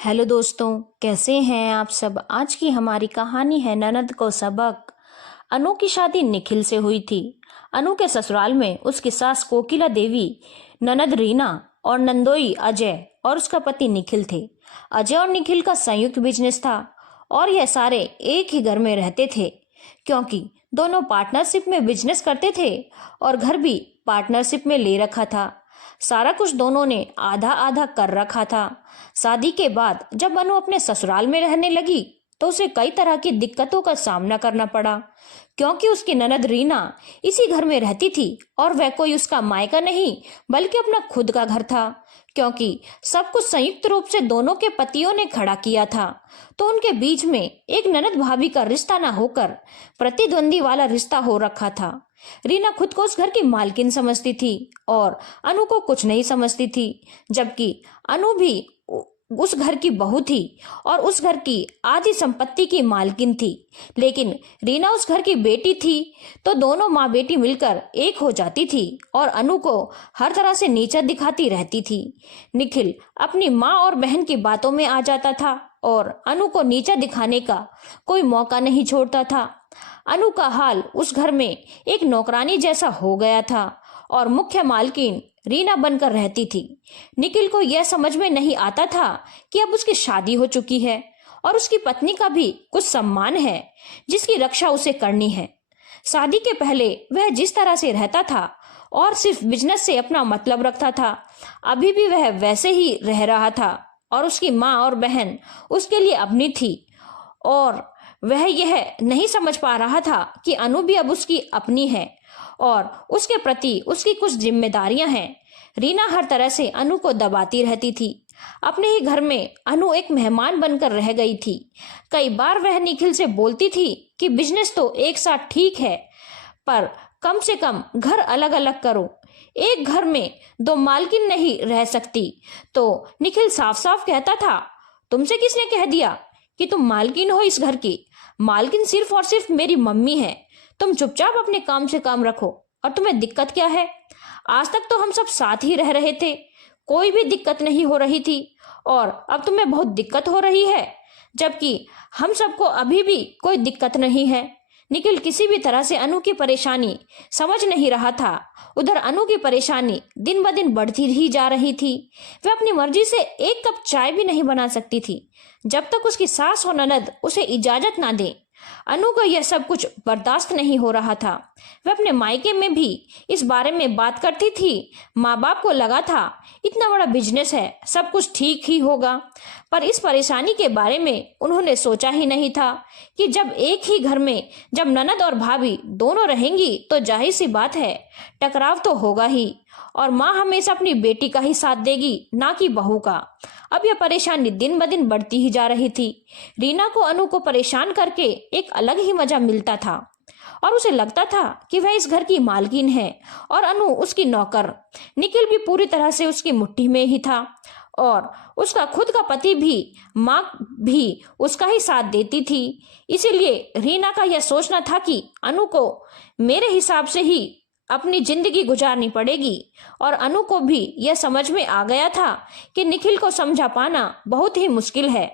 Hello दोस्तों, कैसे हैं आप सब। आज की हमारी कहानी है ननद को सबक। अनु की शादी निखिल से हुई थी। अनु के ससुराल में उसकी सास कोकिला देवी, ननद रीना और नंदोई अजय और उसका पति निखिल थे। अजय और निखिल का संयुक्त बिजनेस था और यह सारे एक ही घर में रहते थे क्योंकि दोनों पार्टनरशिप में बिजनेस करते थे और घर भी पार्टनरशिप में ले रखा था। सारा कुछ दोनों ने आधा आधा कर रखा था। शादी के बाद जब अनु अपने ससुराल में रहने लगी तो उसे कई तरह की दिक्कतों का सामना करना पड़ा क्योंकि उसकी ननद रीना इसी घर में रहती थी और वह कोई उसका मायका नहीं बल्कि अपना खुद का घर था। क्योंकि सब कुछ संयुक्त रूप से दोनों के पतियों ने खड़ा किया था तो उनके बीच में एक ननद भाभी का रिश्ता न होकर प्रतिद्वंदी वाला रिश्ता हो रखा था। रीना खुद को उस घर की मालकिन समझती थी और अनु को कुछ नहीं समझती थी, जबकि अनु भी उस घर की बहू थी और उस घर की आधी संपत्ति की मालकिन थी। लेकिन रीना उस घर की बेटी थी तो दोनों माँ बेटी मिलकर एक हो जाती थी और अनु को हर तरह से नीचा दिखाती रहती थी। निखिल अपनी माँ और बहन की बातों में आ जाता था और अनु को नीचा दिखाने का कोई मौका नहीं छोड़ता था। अनु का हाल उस घर में एक नौकरानी जैसा हो गया था और मुख्य मालकिन रीना बनकर रहती थी। निखिल को यह समझ में नहीं आता था कि अब उसकी शादी हो चुकी है और उसकी पत्नी का भी कुछ सम्मान है जिसकी रक्षा उसे करनी है। शादी के पहले वह जिस तरह से रहता था और सिर्फ बिजनेस से अपना मतलब रखता था, अभी भी वह वैसे ही रह रहा था और उसकी माँ और बहन उसके लिए अपनी थी और वह यह नहीं समझ पा रहा था कि अनु भी अब उसकी अपनी है और उसके प्रति उसकी कुछ जिम्मेदारियां हैं। रीना हर तरह से अनु को दबाती रहती थी। अपने ही घर में अनु एक मेहमान बनकर रह गई थी। कई बार वह निखिल से बोलती थी कि बिजनेस तो एक साथ ठीक है पर कम से कम घर अलग अलग करो, एक घर में दो मालकिन नहीं रह सकती। तो निखिल साफ साफ कहता था, तुमसे किसने कह दिया कि तुम मालकिन हो इस घर की। मालकिन सिर्फ और सिर्फ मेरी मम्मी है। तुम चुपचाप अपने काम से काम रखो और तुम्हें दिक्कत क्या है। आज तक तो हम सब साथ ही रह रहे थे, कोई भी दिक्कत नहीं हो रही थी और अब तुम्हें बहुत दिक्कत हो रही है, जबकि हम सबको अभी भी कोई दिक्कत नहीं है। निखिल किसी भी तरह से अनु की परेशानी समझ नहीं रहा था। उधर अनु की परेशानी दिन ब दिन बढ़ती ही जा रही थी। वह अपनी मर्जी से एक कप चाय भी नहीं बना सकती थी जब तक उसकी सास और ननद उसे इजाजत ना दे। अनु को यह सब कुछ बर्दाश्त नहीं हो रहा था। वह अपने मायके में भी इस बारे में बात करती थी। माँ बाप को लगा था इतना बड़ा बिजनेस है, सब कुछ ठीक ही होगा, पर इस परेशानी के बारे में उन्होंने सोचा ही नहीं था कि जब एक ही घर में जब ननद और भाभी दोनों रहेंगी तो जाहिर सी बात है टकराव तो होगा ही और माँ हमेशा अपनी बेटी का ही साथ देगी, ना कि बहू का। अब यह परेशानी दिन ब दिन बढ़ती ही जा रही थी। रीना को अनु को परेशान करके एक अलग ही मजा मिलता था और उसे लगता था कि वह इस घर की मालकिन है और अनु उसकी नौकर। निखिल भी पूरी तरह से उसकी मुट्ठी में ही था और उसका खुद का पति भी, माँ भी उसका ही साथ देती थी। इसीलिए रीना का यह सोचना था कि अनु को मेरे हिसाब से ही अपनी जिंदगी गुजारनी पड़ेगी और अनु को भी यह समझ में आ गया था कि निखिल को समझा पाना बहुत ही मुश्किल है।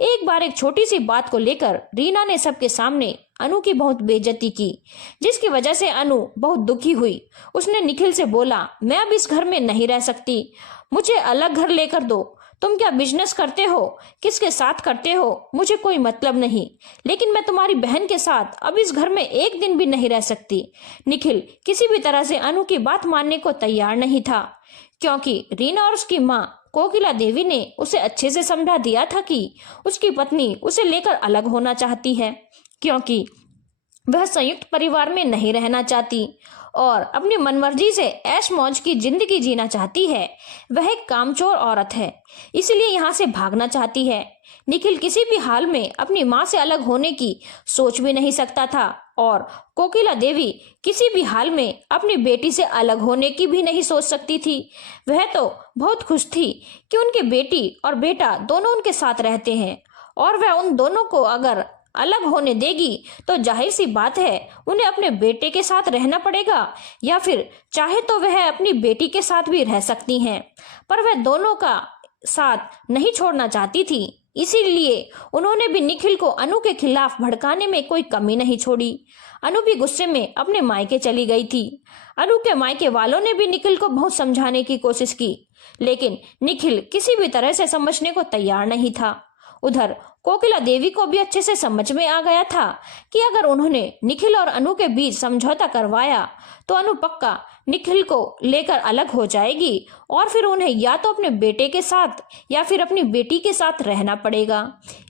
एक बार एक छोटी सी बात को लेकर रीना ने सबके सामने अनु की बहुत बेइज्जती की, जिसकी वजह से अनु बहुत दुखी हुई। उसने निखिल से बोला, मैं अब इस घर में नहीं रह सकती, मुझे अलग घर लेकर दो। तुम क्या बिजनेस करते हो, किसके साथ करते हो, मुझे कोई मतलब नहीं, लेकिन मैं तुम्हारी बहन के साथ अब इस घर में एक दिन भी नहीं रह सकती। निखिल किसी भी तरह से अनु की बात मानने को तैयार नहीं था क्योंकि रीना और उसकी माँ कोकिला देवी ने उसे अच्छे से समझा दिया था कि उसकी पत्नी उसे लेकर अलग होना चाहती है क्योंकि वह संयुक्त परिवार में नहीं रहना चाहती और अपनी मनमर्जी से ऐश मौज की जिंदगी जीना चाहती है। वह एक कामचोर औरत है, इसलिए यहाँ से भागना चाहती है। निखिल किसी भी हाल में अपनी माँ से अलग होने की सोच भी नहीं सकता था और कोकिला देवी किसी भी हाल में अपनी बेटी से अलग होने की भी नहीं सोच सकती थी। वह तो बहुत खुश थी कि उनकी बेटी और बेटा दोनों उनके साथ रहते हैं और वह उन दोनों को अगर अलग होने देगी तो जाहिर सी बात है उन्हें अपने बेटे के साथ रहना पड़ेगा या फिर चाहे तो वह अपनी बेटी के साथ भी रह सकती हैं, पर वह दोनों का साथ नहीं छोड़ना चाहती थी, इसीलिए उन्होंने भी निखिल को अनु के खिलाफ भड़काने में कोई कमी नहीं छोड़ी। अनु भी गुस्से में अपने मायके चली गई थी। अनु के मायके वालों ने भी निखिल को बहुत समझाने की कोशिश की, लेकिन निखिल किसी भी तरह से समझने को तैयार नहीं था। उधर कोकिला देवी को भी अच्छे से समझ में आ गया था कि अगर उन्होंने निखिल और अनु के बीच समझौता करवाया तो अनु पक्का निखिल को लेकर अलग हो जाएगी और फिर उन्हें या तो अपने बेटे के साथ या फिर अपनी बेटी के साथ रहना पड़ेगा।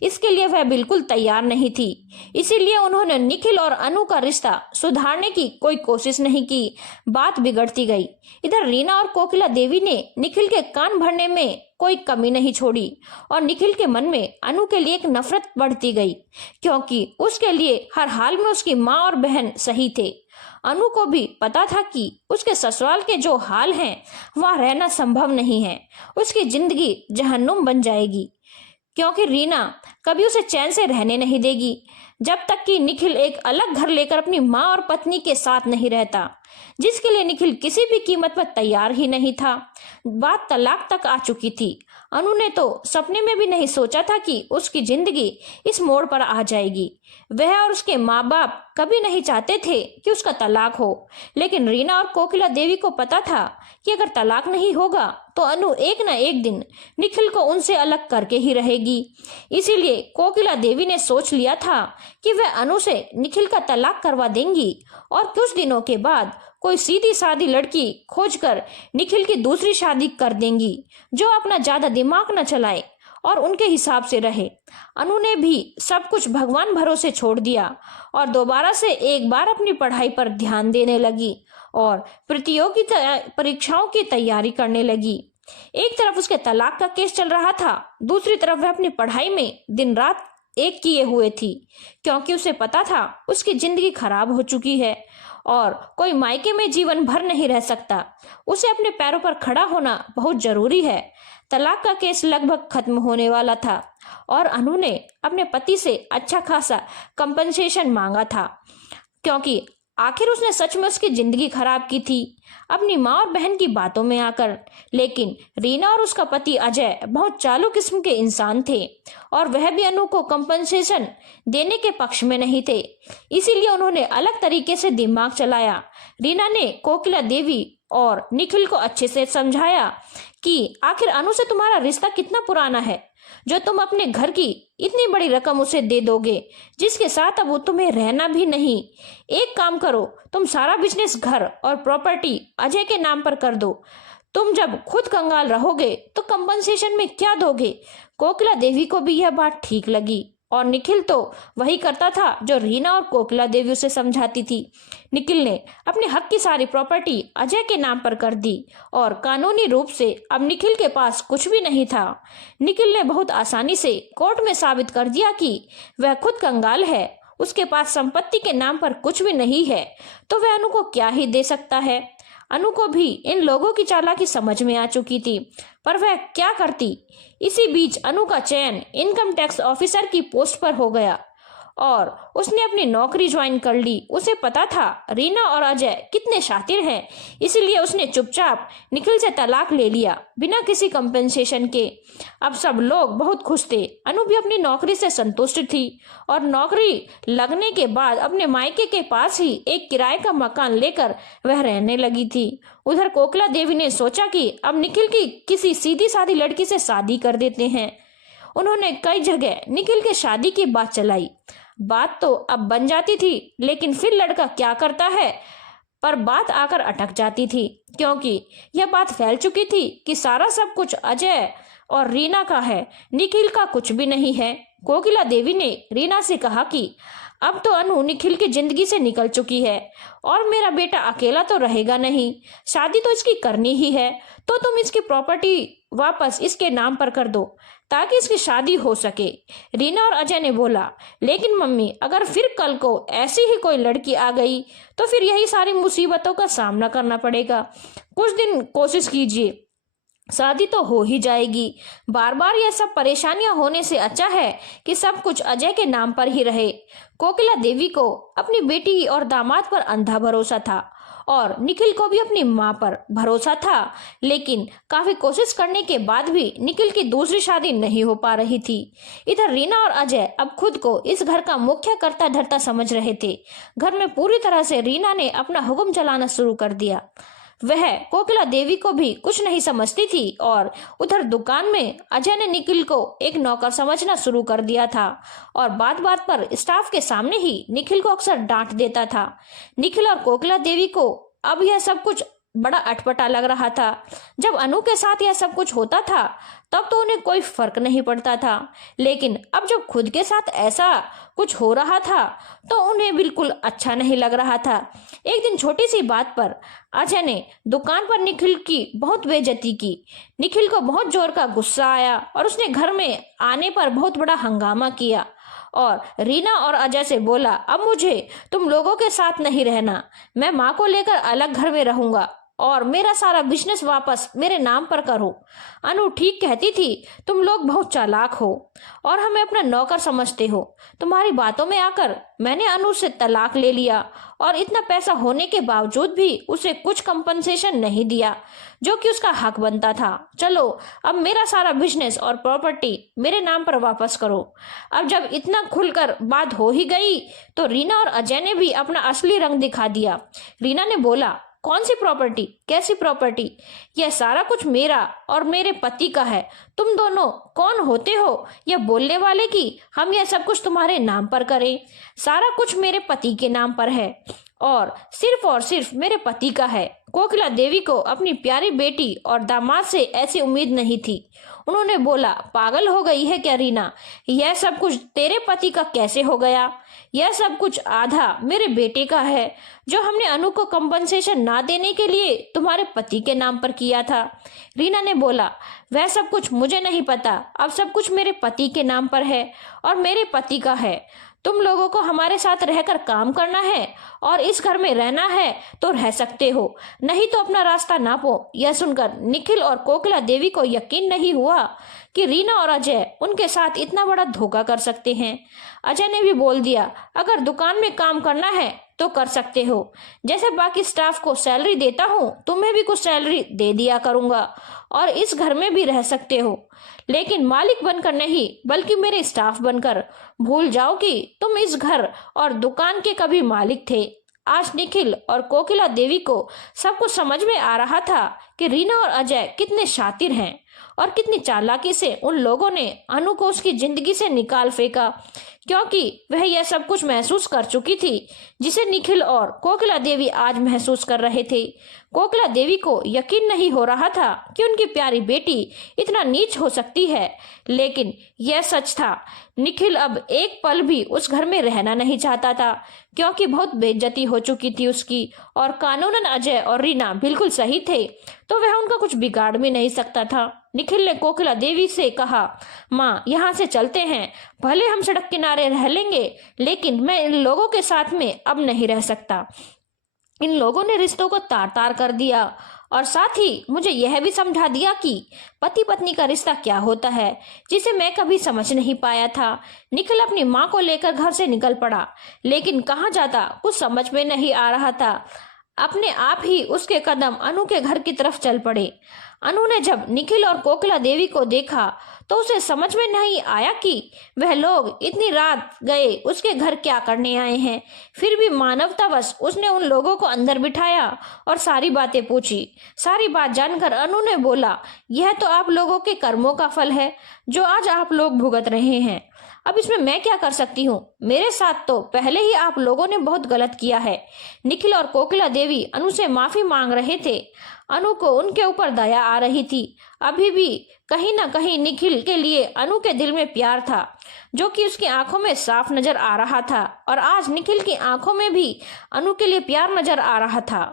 इसके लिए वह बिल्कुल तैयार नहीं थी, इसीलिए उन्होंने निखिल और अनु का रिश्ता सुधारने की कोई कोशिश नहीं की। बात बिगड़ती गई। इधर रीना और कोकिला देवी ने निखिल के कान भरने में कोई कमी नहीं छोड़ी और निखिल के मन में अनु के लिए एक नफरत बढ़ती गई, क्योंकि उसके लिए हर हाल में उसकी माँ और बहन सही थे। अनु को भी पता था कि उसके ससुराल के जो हाल हैं वहाँ रहना संभव नहीं है, उसकी जिंदगी जहन्नुम बन जाएगी, क्योंकि रीना कभी उसे चैन से रहने नहीं देगी जब तक कि निखिल एक अलग घर लेकर अपनी माँ और पत्नी के साथ नहीं रहता, जिसके लिए निखिल किसी भी कीमत पर तैयार ही नहीं था। बात तलाक तक आ चुकी थी। अनु ने तो सपने में भी नहीं सोचा था कि उसकी जिंदगी इस मोड़ पर आ जाएगी। वह और उसके माँ बाप कभी नहीं चाहते थे कि उसका तलाक हो, लेकिन रीना और कोकिला देवी को पता था कि अगर तलाक नहीं होगा तो अनु एक न एक दिन निखिल को उनसे अलग करके ही रहेगी। इसीलिए कोकिला देवी ने सोच लिया था कि वह अनु से निखिल का तलाक करवा देंगी और कुछ दिनों के बाद कोई सीधी सादी लड़की खोजकर निखिल की दूसरी शादी कर देंगी, जो अपना ज्यादा दिमाग न चलाए और उनके हिसाब से रहे। अनु ने भी सब कुछ भगवान भरोसे छोड़ दिया और दोबारा से एक बार अपनी पढ़ाई पर ध्यान देने लगी और प्रतियोगी परीक्षाओं की तैयारी करने लगी। एक तरफ उसके तलाक का केस चल रहा था, दूसरी तरफ वह अपनी पढ़ाई में दिन रात एक किए हुए थी, क्योंकि उसे पता था उसकी जिंदगी खराब हो चुकी है और कोई मायके में जीवन भर नहीं रह सकता। उसे अपने पैरों पर खड़ा होना बहुत जरूरी है। तलाक का केस लगभग खत्म होने वाला था और अनु ने अपने पति से अच्छा खासा कंपनसेशन मांगा था, क्योंकि आखिर उसने सच में उसकी जिंदगी खराब की थी अपनी माँ और बहन की बातों में आकर। लेकिन रीना और उसका पति अजय बहुत चालू किस्म के इंसान थे और वह भी अनु को कंपनसेशन देने के पक्ष में नहीं थे, इसीलिए उन्होंने अलग तरीके से दिमाग चलाया। रीना ने कोकिला देवी और निखिल को अच्छे से समझाया कि आखिर अनु से तुम्हारा रिश्ता कितना पुराना है जो तुम अपने घर की इतनी बड़ी रकम उसे दे दोगे, जिसके साथ अब वो तुम्हें रहना भी नहीं। एक काम करो, तुम सारा बिजनेस, घर और प्रॉपर्टी अजय के नाम पर कर दो। तुम जब खुद कंगाल रहोगे तो कंपनसेशन में क्या दोगे? कोकिला देवी को भी यह बात ठीक लगी और निखिल तो वही करता था जो रीना और कोकिला देवी उसे समझाती थी। निखिल ने अपने हक की सारी प्रॉपर्टी अजय के नाम पर कर दी और कानूनी रूप से अब निखिल के पास कुछ भी नहीं था। निखिल ने बहुत आसानी से कोर्ट में साबित कर दिया कि वह खुद कंगाल है, उसके पास संपत्ति के नाम पर कुछ भी नहीं है, तो वह अनु को क्या ही दे सकता है। अनु को भी इन लोगों की चालाकी समझ में आ चुकी थी, पर वह क्या करती। इसी बीच अनु का चयन इनकम टैक्स ऑफिसर की पोस्ट पर हो गया और उसने अपनी नौकरी ज्वाइन कर ली। उसे पता था रीना और अजय कितने शातिर हैं, इसीलिए उसने चुपचाप निखिल से तलाक ले लिया बिना किसी कंपनसेशन के। अब सब लोग बहुत खुश थे। अनु भी अपनी नौकरी से संतुष्ट थी और नौकरी लगने के बाद अपने मायके के पास ही एक किराए का मकान लेकर वह रहने लगी थी। उधर कोकिला देवी ने सोचा कि अब निखिल की किसी सीधी सादी लड़की से शादी कर देते हैं। उन्होंने कई जगह निखिल के शादी की बात चलाई। बात तो अब बन जाती थी, लेकिन फिर लड़का क्या करता है पर बात आकर अटक जाती थी, क्योंकि यह बात फैल चुकी थी कि सारा सब कुछ अजय और रीना का है, निखिल का कुछ भी नहीं है। कोकिला देवी ने रीना से कहा कि अब तो अनु निखिल की जिंदगी से निकल चुकी है और मेरा बेटा अकेला तो रहेगा नहीं, शादी तो इसकी करनी ही है, तो तुम इसकी प्रॉपर्टी वापस इसके नाम पर कर दो ताकि इसकी शादी हो सके। रीना और अजय ने बोला, लेकिन मम्मी अगर फिर कल को ऐसी ही कोई लड़की आ गई तो फिर यही सारी मुसीबतों का सामना करना पड़ेगा। कुछ दिन कोशिश कीजिए, शादी तो हो ही जाएगी। बार बार यह सब परेशानियां होने से अच्छा है कि सब कुछ अजय के नाम पर ही रहे। कोकिला देवी को अपनी बेटी और दामाद पर अंधा भरोसा था और निखिल को भी अपनी माँ पर भरोसा था, लेकिन काफी कोशिश करने के बाद भी निखिल की दूसरी शादी नहीं हो पा रही थी। इधर रीना और अजय अब खुद को इस घर का मुख्य कर्ता धर्ता समझ रहे थे। घर में पूरी तरह से रीना ने अपना हुक्म चलाना शुरू कर दिया। वह कोकिला देवी को भी कुछ नहीं समझती थी और उधर दुकान में अजय ने निखिल को एक नौकर समझना शुरू कर दिया था और बात बात पर स्टाफ के सामने ही निखिल को अक्सर डांट देता था। निखिल और कोकिला देवी को अब यह सब कुछ बड़ा अटपटा लग रहा था। जब अनु के साथ यह सब कुछ होता था तब तो उन्हें कोई फर्क नहीं पड़ता था, लेकिन अब जब खुद के साथ ऐसा कुछ हो रहा था तो उन्हें बिल्कुल अच्छा नहीं लग रहा था। एक दिन छोटी सी बात पर अजय ने दुकान पर निखिल की बहुत बेइज्जती की। निखिल को बहुत जोर का गुस्सा आया और उसने घर में आने पर बहुत बड़ा हंगामा किया और रीना और अजय से बोला, अब मुझे तुम लोगों के साथ नहीं रहना, मैं माँ को लेकर अलग घर में रहूंगा और मेरा सारा बिजनेस वापस मेरे नाम पर करो। अनु ठीक कहती थी, तुम लोग बहुत चालाक हो और हमें अपना नौकर समझते हो। तुम्हारी बातों में आकर मैंने अनु से तलाक ले लिया और इतना पैसा होने के बावजूद भी उसे कुछ कंपनसेशन नहीं दिया जो कि उसका हक बनता था। चलो अब मेरा सारा बिजनेस और प्रॉपर्टी मेरे नाम पर वापस करो। अब जब इतना खुलकर बात हो ही गई तो रीना और अजय ने भी अपना असली रंग दिखा दिया। रीना ने बोला, कौन सी प्रॉपर्टी, कैसी प्रॉपर्टी? यह सारा कुछ मेरा और मेरे पति का है। तुम दोनों कौन होते हो यह बोलने वाले कि हम यह सब कुछ तुम्हारे नाम पर करें? सारा कुछ मेरे पति के नाम पर है और सिर्फ मेरे पति का है। कोकिला देवी को अपनी प्यारी बेटी और दामाद से ऐसी उम्मीद नहीं थी। उन्होंने बोला, पागल हो गई है क्या रीना? यह सब कुछ तेरे पति का कैसे हो गया? यह सब कुछ आधा मेरे बेटे का है जो हमने अनु को कंपनसेशन ना देने के लिए तुम्हारे पति के नाम पर किया था। रीना ने बोला, वह सब कुछ मुझे नहीं पता, अब सब कुछ मेरे पति के नाम पर है और मेरे पति का है। तुम लोगों को हमारे साथ रहकर काम करना है और इस घर में रहना है तो रह सकते हो, नहीं तो अपना रास्ता नापो। यह सुनकर निखिल और कोकिला देवी को यकीन नहीं हुआ कि रीना और अजय उनके साथ इतना बड़ा धोखा कर सकते हैं। अजय ने भी बोल दिया, अगर दुकान में काम करना है तो कर सकते हो, जैसे बाकी स्टाफ को सैलरी देता हूँ तुम्हें भी कुछ सैलरी दे दिया करूंगा और इस घर में भी रह सकते हो, लेकिन मालिक बनकर नहीं बल्कि मेरे स्टाफ बनकर। भूल जाओ कि तुम इस घर और दुकान के कभी मालिक थे। आज निखिल और कोकिला देवी को सब कुछ समझ में आ रहा था कि रीना और अजय कितने शातिर हैं और कितनी चालाकी से उन लोगों ने अनु को उसकी जिंदगी से निकाल फेंका, क्योंकि वह यह सब कुछ महसूस कर चुकी थी जिसे निखिल और कोकिला देवी आज महसूस कर रहे थे। कोकिला देवी को यकीन नहीं हो रहा था कि उनकी प्यारी बेटी इतना नीच हो सकती है, लेकिन यह सच था। निखिल अब एक पल भी उस घर में रहना नहीं चाहता था क्योंकि बहुत बेइज्जती हो चुकी थी उसकी और कानूनन अजय और रीना बिल्कुल सही थे तो वह उनका कुछ बिगाड़ भी नहीं सकता था। निखिल ने कोकिला देवी से कहा, माँ यहाँ से चलते हैं, भले हम सड़क किनारे रह लेंगे लेकिन मैं इन लोगों के साथ में अब नहीं रह सकता। इन लोगों ने रिश्तों को तार तार कर दिया और साथ ही मुझे यह भी समझा दिया कि पति पत्नी का रिश्ता क्या होता है, जिसे मैं कभी समझ नहीं पाया था। निखिल अपनी माँ को लेकर घर से निकल पड़ा, लेकिन कहाँ जाता कुछ समझ में नहीं आ रहा था। अपने आप ही उसके कदम अनु के घर की तरफ चल पड़े। अनु ने जब निखिल और कोकिला देवी को देखा तो उसे समझ में नहीं आया कि वह लोग इतनी रात गए उसके घर क्या करने आए हैं। फिर भी मानवतावश उसने उन लोगों को अंदर बिठाया और सारी बातें पूछी। सारी बात जानकर अनु ने बोला, यह तो आप लोगों के कर्मों का फल है जो आज आप लोग भुगत रहे हैं। अब इसमें मैं क्या कर सकती हूँ? मेरे साथ तो पहले ही आप लोगों ने बहुत गलत किया है। निखिल और कोकिला देवी अनु से माफी मांग रहे थे। अनु को उनके ऊपर दया आ रही थी। अभी भी कहीं ना कहीं निखिल के लिए अनु के दिल में प्यार था जो कि उसकी आंखों में साफ नजर आ रहा था और आज निखिल की आंखों में भी अनु के लिए प्यार नजर आ रहा था।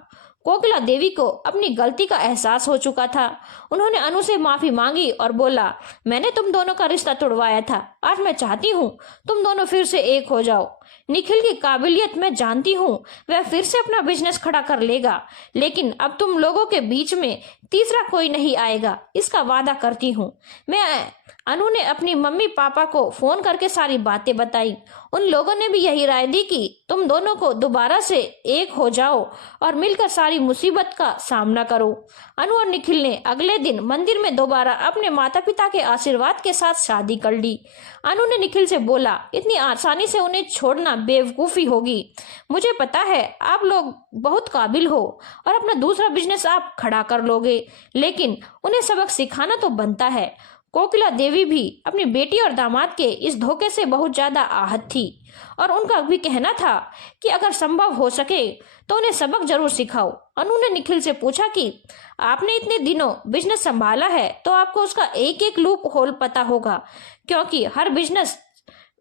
कोकिला देवी को अपनी गलती का एहसास हो चुका था। उन्होंने अनु से माफी मांगी और बोला, मैंने तुम दोनों का रिश्ता तोड़वाया था, आज मैं चाहती हूँ तुम दोनों फिर से एक हो जाओ। निखिल की काबिलियत मैं जानती हूँ, वह फिर से अपना बिजनेस खड़ा कर लेगा, लेकिन अब तुम लोगों के बीच में तीसरा कोई नहीं आएगा, इसका वादा करती हूँ मैं। अनु ने अपनी मम्मी पापा को फोन करके सारी बातें बताई। उन लोगों ने भी यही राय दी कि तुम दोनों को दोबारा से एक हो जाओ और मिलकर सारी मुसीबत का सामना करो। अनु और निखिल ने अगले दिन मंदिर में दोबारा अपने माता पिता के आशीर्वाद के साथ शादी कर ली। अनु ने निखिल से बोला, इतनी आसानी से उन्हें छोड़ना बेवकूफ़ी होगी। मुझे पता है आप लोग बहुत काबिल हो और अपना दूसरा बिजनेस आप खड़ा कर लोगे, लेकिन उन्हें सबक सिखाना तो बनता है। कोकिला देवी भी अपनी बेटी और दामाद के इस धोखे से बहुत ज्यादा आहत थी और उनका भी कहना था कि अगर संभव हो सके तो उन्हें सबक जरूर सिखाओ। अनु ने निखिल से पूछा कि आपने इतने दिनों बिजनेस संभाला है तो आपको उसका एक एक लूप होल पता होगा, क्योंकि हर बिजनेस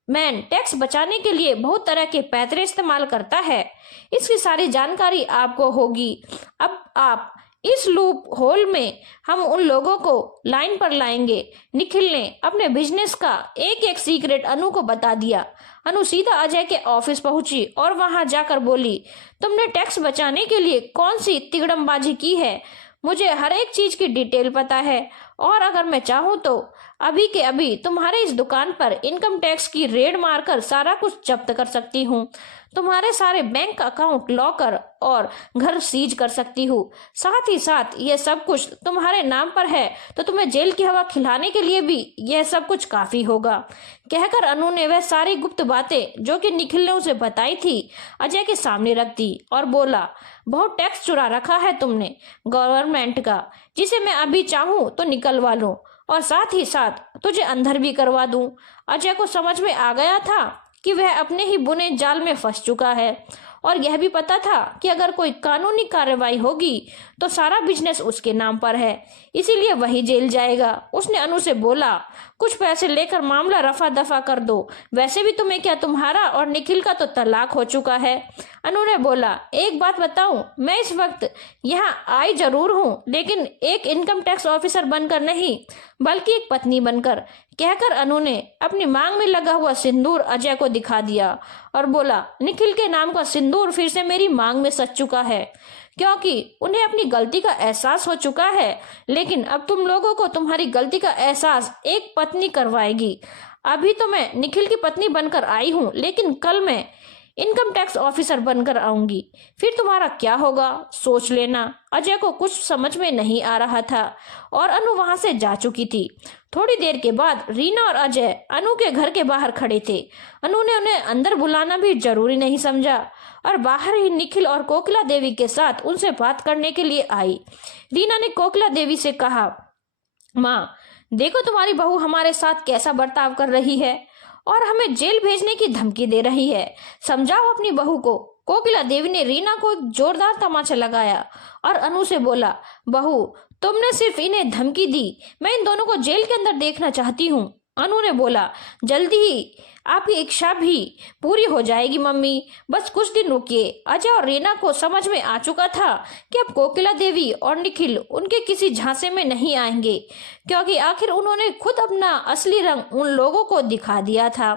मैन टैक्स बचाने के लिए बहुत तरह के पैतरे इस्तेमाल करता है। इसकी सारी जानकारी आपको होगी। अब आप इस लूप होल में हम उन लोगों को लाइन पर लाएंगे। निखिल ने अपने बिजनेस का एक एक सीक्रेट अनु को बता दिया। अनु सीधा अजय के ऑफिस पहुंची और वहां जाकर बोली, तुमने टैक्स बचाने के लिए कौन सी तिगड़मबाजी की है? मुझे हर एक चीज की डिटेल पता है और अगर मैं चाहूँ तो अभी के अभी तुम्हारे इस दुकान पर इनकम टैक्स की रेड मारकर सारा कुछ जब्त कर सकती हूँ। तुम्हारे सारे बैंक अकाउंट लॉकर और घर सीज कर सकती हूँ। साथ ही साथ यह सब कुछ तुम्हारे नाम पर है तो तुम्हें जेल की हवा खिलाने के लिए भी यह सब कुछ काफी होगा। कहकर अनु ने वह सारी गुप्त बातें जो कि निखिल ने उसे बताई थी अजय के सामने रख दी और बोला, बहुत टैक्स चुरा रखा है तुमने गवर्नमेंट का, जिसे मैं अभी चाहूँ तो निकलवा लूं और साथ ही साथ तुझे अंदर भी करवा दूं। अजय को समझ में आ गया था कि वह अपने ही बुने जाल में फंस चुका है और यह भी पता था कि अगर कोई कानूनी कार्रवाई होगी तो सारा बिजनेस उसके नाम पर है, इसीलिए वही जेल जाएगा। उसने अनु से बोला, कुछ पैसे लेकर मामला रफा दफा कर दो, वैसे भी तुम्हें क्या, तुम्हारा और निखिल का तो तलाक हो चुका है। अनु ने बोला, एक बात बताऊं, मैं इस वक्त यहाँ आई जरूर हूँ लेकिन एक इनकम टैक्स ऑफिसर बनकर नहीं बल्कि एक पत्नी बनकर। कहकर अनु ने अपनी मांग में लगा हुआ सिंदूर अजय को दिखा दिया और बोला, निखिल के नाम का सिंदूर फिर से मेरी मांग में सच चुका है, क्योंकि उन्हें अपनी गलती का एहसास हो चुका है। लेकिन अब तुम लोगों को तुम्हारी गलती का एहसास एक पत्नी करवाएगी। अभी तो मैं निखिल की पत्नी बनकर आई हूँ, लेकिन कल मैं इनकम टैक्स ऑफिसर बनकर आऊंगी, फिर तुम्हारा क्या होगा सोच लेना। अजय को कुछ समझ में नहीं आ रहा था और अनु वहां से जा चुकी थी। थोड़ी देर के बाद रीना और अजय अनु के घर के बाहर खड़े थे। अनु ने उन्हें अंदर बुलाना भी जरूरी नहीं समझा और बाहर ही निखिल और कोकिला देवी के साथ उनसे बात करने के लिए आई। रीना ने कोकिला देवी से कहा, माँ देखो तुम्हारी बहू हमारे साथ कैसा बर्ताव कर रही है और हमें जेल भेजने की धमकी दे रही है, समझाओ अपनी बहू को। कोकिला देवी ने रीना को एक जोरदार तमाचा लगाया और अनु से बोला, बहू तुमने सिर्फ इन्हें धमकी दी, मैं इन दोनों को जेल के अंदर देखना चाहती हूँ। अनु ने बोला, जल्दी ही आपकी इच्छा भी पूरी हो जाएगी मम्मी, बस कुछ दिन रुकिए। अजय और रीना को समझ में आ चुका था कि अब कोकिला देवी और निखिल उनके किसी झांसे में नहीं आएंगे, क्योंकि आखिर उन्होंने खुद अपना असली रंग उन लोगों को दिखा दिया था।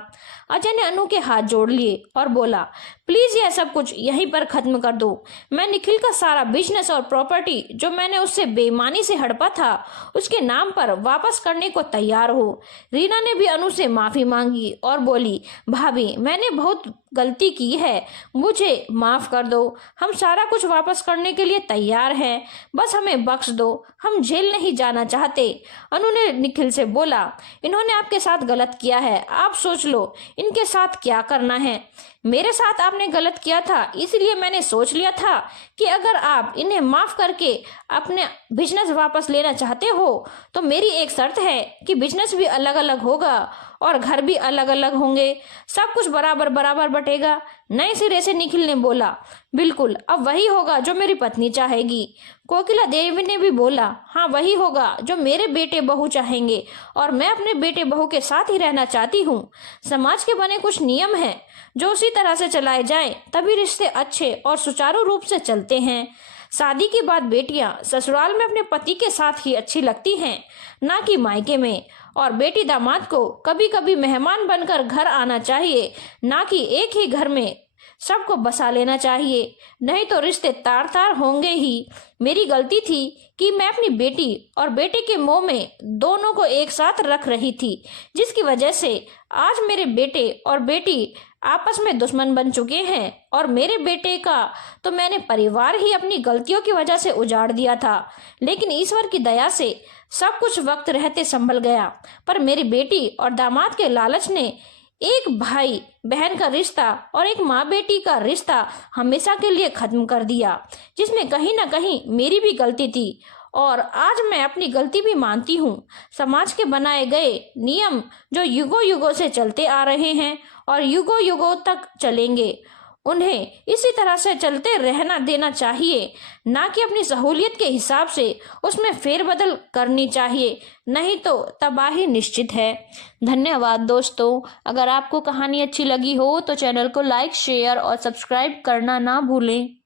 अजय ने अनु के हाथ जोड़ लिए और बोला, प्लीज यह सब कुछ यहीं पर खत्म कर दो। मैं निखिल का सारा बिजनेस और प्रॉपर्टी जो मैंने उससे बेईमानी से हड़पा था उसके नाम पर वापस करने को तैयार हूँ। रीना ने भी अनु से माफी मांगी और बोली, भाभी मैंने बहुत गलती की है, मुझे माफ कर दो, हम सारा कुछ वापस करने के लिए तैयार हैं, बस हमें बख्श दो, हम जेल नहीं जाना चाहते। अनु ने निखिल से बोला, इन्होंने आपके साथ गलत किया है, आप सोच लो इनके साथ क्या करना है। मेरे साथ आपने गलत किया था, इसलिए मैंने सोच लिया था कि अगर आप इन्हें माफ करके अपने बिजनेस वापस लेना चाहते हो तो मेरी एक शर्त है कि बिजनेस भी अलग अलग होगा और घर भी अलग अलग होंगे, सब कुछ बराबर बराबर बटेगा। नए सिरे से निखिल ने बोला, बिल्कुल अब वही होगा जो मेरी पत्नी चाहेगी। कोकिला देवी ने भी बोला, हाँ वही होगा जो मेरे बेटे बहू चाहेंगे और मैं अपने बेटे बहू के साथ ही रहना चाहती हूँ। समाज के बने कुछ नियम हैं जो उसी तरह से चलाए जाएं, तभी रिश्ते अच्छे और सुचारू रूप से चलते हैं। शादी के बाद बेटियां ससुराल में अपने पति के साथ ही अच्छी लगती हैं, ना कि मायके में, और बेटी दामाद को कभी कभी मेहमान बनकर घर आना चाहिए, ना कि एक ही घर में सबको बसा लेना चाहिए, नहीं तो रिश्ते तार तार होंगे ही। मेरी गलती थी कि मैं अपनी बेटी और बेटे के मोह में दोनों को एक साथ रख रही थी, जिसकी वजह से आज मेरे बेटे और बेटी आपस में दुश्मन बन चुके हैं। और मेरे बेटे का तो मैंने परिवार ही अपनी गलतियों की वजह से उजाड़ दिया था, लेकिन ईश्वर की दया से सब कुछ वक्त रहते संभल गया। पर मेरी बेटी और दामाद के लालच ने एक भाई बहन का रिश्ता और एक माँ बेटी का रिश्ता हमेशा के लिए खत्म कर दिया, जिसमें कहीं ना कहीं मेरी भी गलती थी। और आज मैं अपनी गलती भी मानती हूँ। समाज के बनाए गए नियम जो युगों युगों से चलते आ रहे हैं और युगों युगों तक चलेंगे, उन्हें इसी तरह से चलते रहना देना चाहिए, ना कि अपनी सहूलियत के हिसाब से उसमें फेरबदल करनी चाहिए, नहीं तो तबाही निश्चित है। धन्यवाद दोस्तों। अगर आपको कहानी अच्छी लगी हो तो चैनल को लाइक, शेयर और सब्सक्राइब करना ना भूलें।